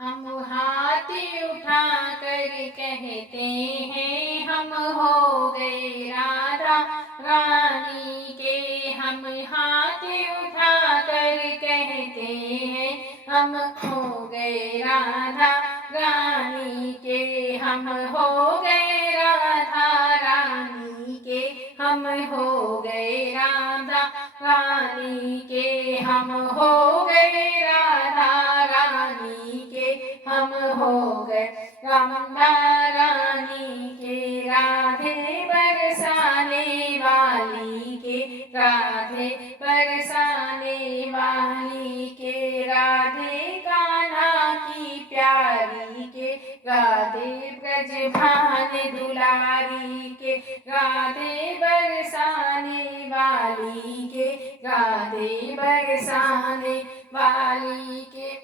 हम हाथ उठा कर कहते हैं हम हो गए राधा रानी के। हम हाथ उठा कर कहते हैं हम हो गए राधा रानी के। हम हो गए राधा रानी के। हम हो गए राधा रानी के। हम हो गए राधा रानी के। हम हो गए राधा रानी के। राधे बरसाने वाली के। राधे बरसाने वाली के। राधे कान्हा की प्यारी के। राधे ब्रज भान दुलारी के। राधे बरसाने वाली के। राधे बरसाने वाली के।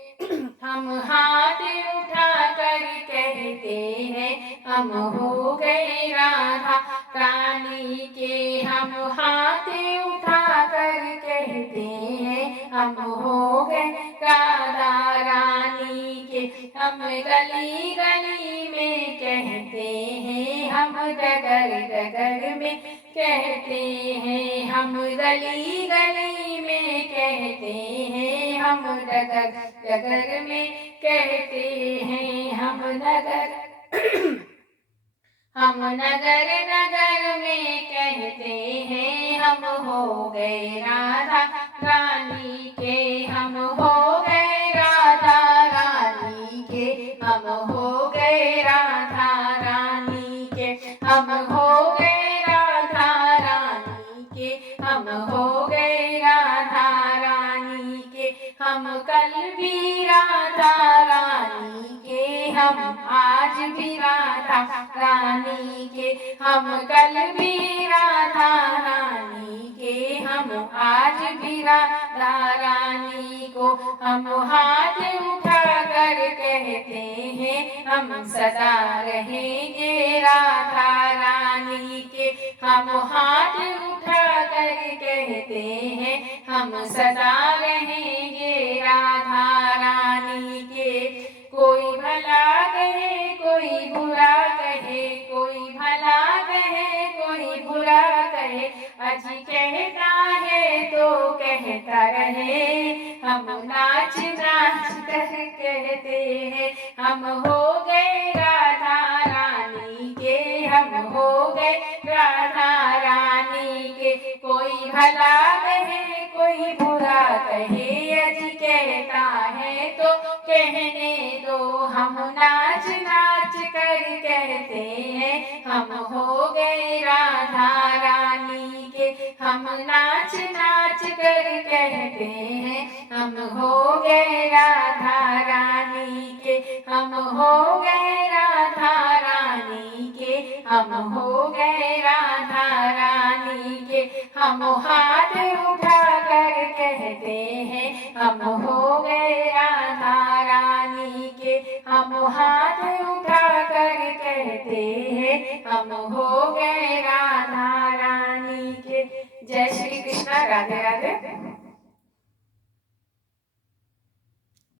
हम हाथ उठा कर कहते हैं हम हो गए राधा रानी के। हम हाथ उठा कर कहते हैं हम हो गए राधा रानी के। हम गली गली में कहते हैं हम डगर डगर में कहते हैं। हम गली गली में कहते हैं हम डगर डगर में कहते हैं। हम नगर नगर में कहते हैं हम हो गए राधा रानी के। हम हो गए राधा रानी के। हम हो गए राधा रानी के। हम हो गए राधा रानी के। हम हो गए राधा रानी के। हम कल भी राधा रानी के। हम आज भी राधा रानी के। हम कल भी राधा रानी के। हम आज भी राधा रानी को। हम हाथ उठा कर कहते हैं हम सदा रहेंगे राधा रानी के। हम हाथ उठा कर कहते हैं हम सदा रहेंगे राधा रानी के। कोई भला कहे कोई बुरा कहे। कोई भला कहे कोई बुरा कहे। अजी कहता है तो कहता रहे। हम नाच नाच कर कहते हैं हम हो गए राधा रानी के। हम हो गए राधा रानी के। कोई भला कहे कोई बुरा कहे। अजी कहता है तो कहने दो। हम नाच नाच कर कहते हैं हम हो गए राधा रानी के। हम नाच नाच कर कहते हैं हम हो गए राधा रानी के। हम हो गए राधा रानी के। हम हो गए राधा रानी के। हम हाथ उठा कर कहते हैं हम हो गए राधा रानी के। हम हाथ